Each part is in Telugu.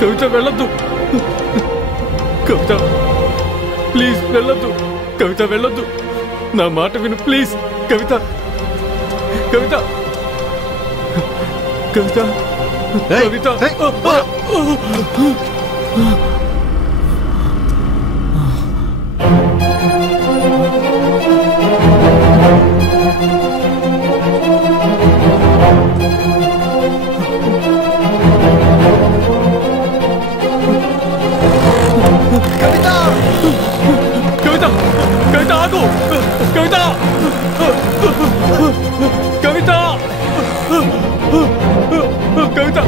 కవిత వెళ్ళొద్దు, కవిత ప్లీజ్ వెళ్ళొద్దు, కవిత వెళ్ళొద్దు, నా మాట విను ప్లీజ్. కవిత కవిత కవిత కవిత కవిత కవిత ఆగు, కవిత కవిత కవిత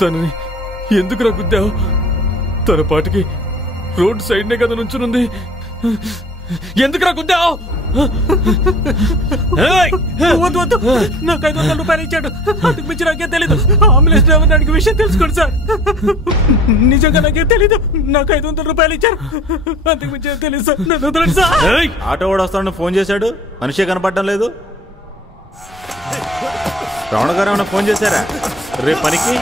తనని ఎందుకురా గుద్దావు? తన పాటికి రోడ్ సైడ్నే కదా నుంచునుంది, ఎందుకురా గుద్దావు? వద్దు వద్దు, నాకు 500 రూపాయలు ఇచ్చాడు, అందుకు మించి నాకేం తెలీదు. అంబులెన్స్ డ్రైవర్ అడిగే విషయం తెలుసుకోండి సార్. నిజంగా నాకేం తెలీదు, నాకు 500 రూపాయలు ఇచ్చారు, అందుకు మించి తెలియదు సార్. నన్ను వదలండి సార్. ఆటో వాడు వస్తాడని ఫోన్ చేశాడు, మనిషే కనపడటం లేదు. రమణ గారు ఏమైనా ఫోన్ చేశారా రేపు పనికి?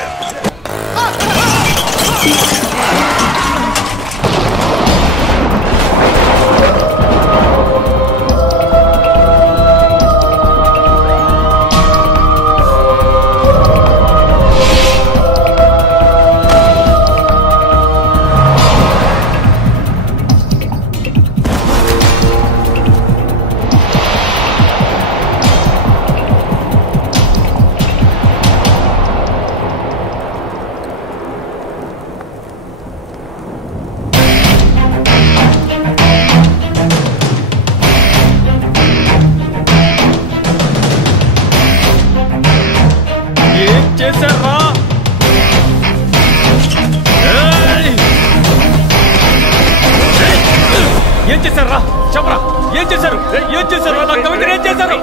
ఏం చేశారా? చెప్పరా, ఏం చేశారు? ఏం చేశారు? నా కవితను ఏం చేశారు?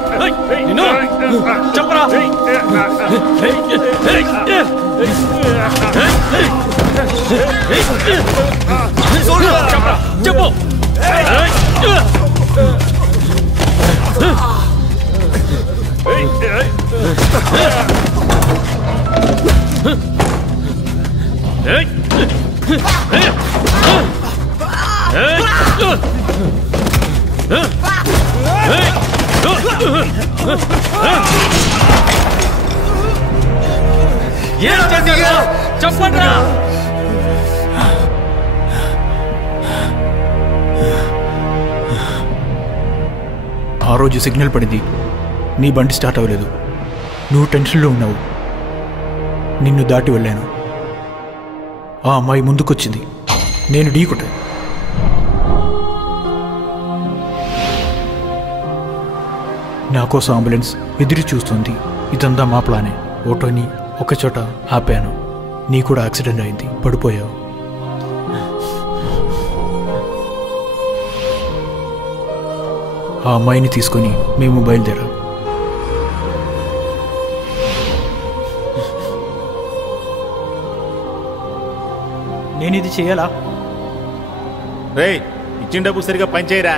చెప్పరా, చెప్పు. ఏం చేశారు? చెప్పండి. ఆ రోజు సిగ్నల్ పడింది, నీ బండి స్టార్ట్ అవ్వలేదు, నువ్వు టెన్షన్లో ఉన్నావు. నిన్ను దాటి వెళ్ళాను, ఆ అమ్మాయి ముందుకొచ్చింది, నేను ఢీకొట్టాను. నా కోసం అంబులెన్స్ ఎదురు చూస్తుంది. ఇదంతా మా ప్లానే. ఆటోని ఒకచోట ఆపాను, నీ కూడా యాక్సిడెంట్ అయింది, పడిపోయావు. ఆ అమ్మాయిని తీసుకొని మేము బయలుదేరాం. నేను ఇది చేయాలా? రేయ్, ఇచ్చిన డబ్బు సరిగా పనిచేయరా?